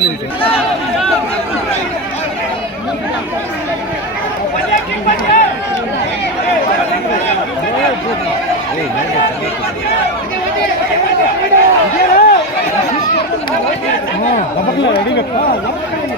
일이래. 아, 나밖에 안 해야겠다.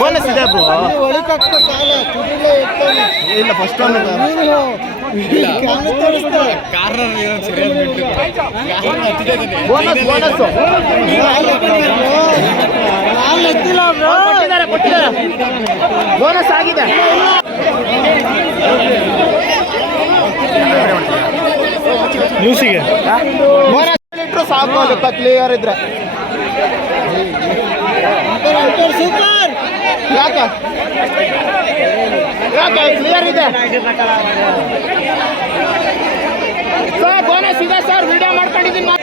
Bonus ಇದೆ bro ಇಲ್ಲ first one bonus bonus ಕೊಟ್ಟಿದ್ದಾರೆ ಕೊಟ್ಟಿದ್ದಾರೆ. ಬೋನಸ್ ಆಗಿದೆ. ನ್ಯೂಸಿಗೆ ಬೋನಸ್ ಇಟ್ರು ಸಾಕು ಅದಕ್ಕೆ ಕ್ಲಿಯರ್ ಇದ್ರೆ. ಸೂಪರ್ ಯಾಕೆ? ಯಾಕೆ? ಕ್ಲಿಯರ್ ಇದೆ? ಸರ್ ಬೋನಸ್ ಇದೆ ಸರ್ ವಿಡಿಯೋ ಮಾಡ್ಕೊಂಡಿದ್ದೀನಿ.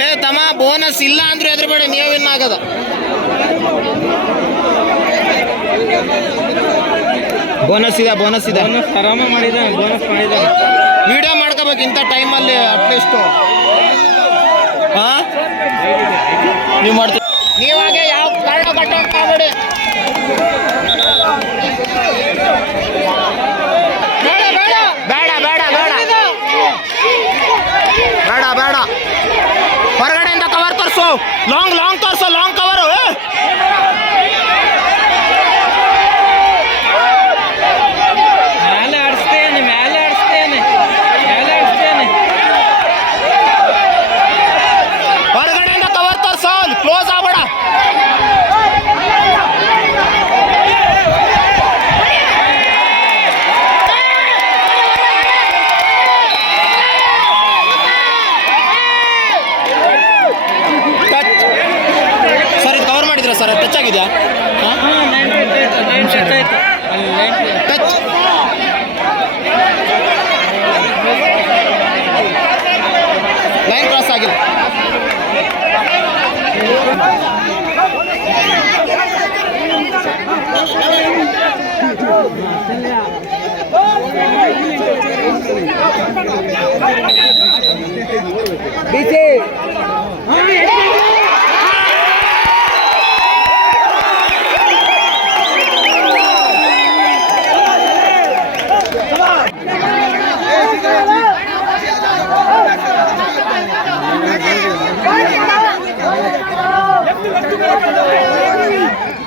ಏ ತಮ್ಮ ಬೋನಸ್ ಇಲ್ಲ ಅಂದ್ರೆ ಎದ್ರ ಬೇಡ ನೀವು ವಿನ್ ಆಗದ ಬೋನಸ್ ಇದೆ ಬೋನಸ್ ಇದೆ. ಆರಾಮ ಮಾಡಿದ ಬೋನಸ್ ಮಾಡಿದೆ. ವಿಡಿಯೋ ಮಾಡ್ಕೋಬೇಕು ಇಂಥ ಟೈಮಲ್ಲಿ ಅಟ್ಲೀಸ್ಟು ಹಾ? ನೀವು ಮಾಡ್ತೀವಿ ನೀವಾಗೆ ಯಾವ ಕಾರಣ ಕಟ್ಟಿ ಮಾಡಬೇಡಿ ಬೇಡ ಬೇಡ. ಬೇಡ ಬೇಡ ಬೇಡ. ಬೇಡ ಬೇಡ. ಹೊರಗಡೆಯಿಂದ ಕವರ್ ತೋರಿಸು. ಲಾಂಗ್ ಲಾಂಗ್ ತೋರಿಸು ಲಾಂಗ್ ಕವರು ಮೇಲೆ ಆಡಿಸ್ತೇನೆ ಮೇಲೆ ಆಡಿಸ್ತೇನೆ ಮೇಲೆ ಆಡಿಸ್ತೇನೆ ಹೊರಗಡೆಯಿಂದ ಕವರ್ ತೋರಿಸು ಕ್ಲೋಸ್ ಆಗ್ಬೇಡ ಟಚ್ ಸರ್ ಇದು ಕವರ್ ಮಾಡಿದ್ರ ಸರ್ ಟಚ್ ಆಗಿದೆಯಾ? ಟಚ್ ಲೈನ್ ಕ್ರಾಸ್ ಆಗಿಲ್ಲ.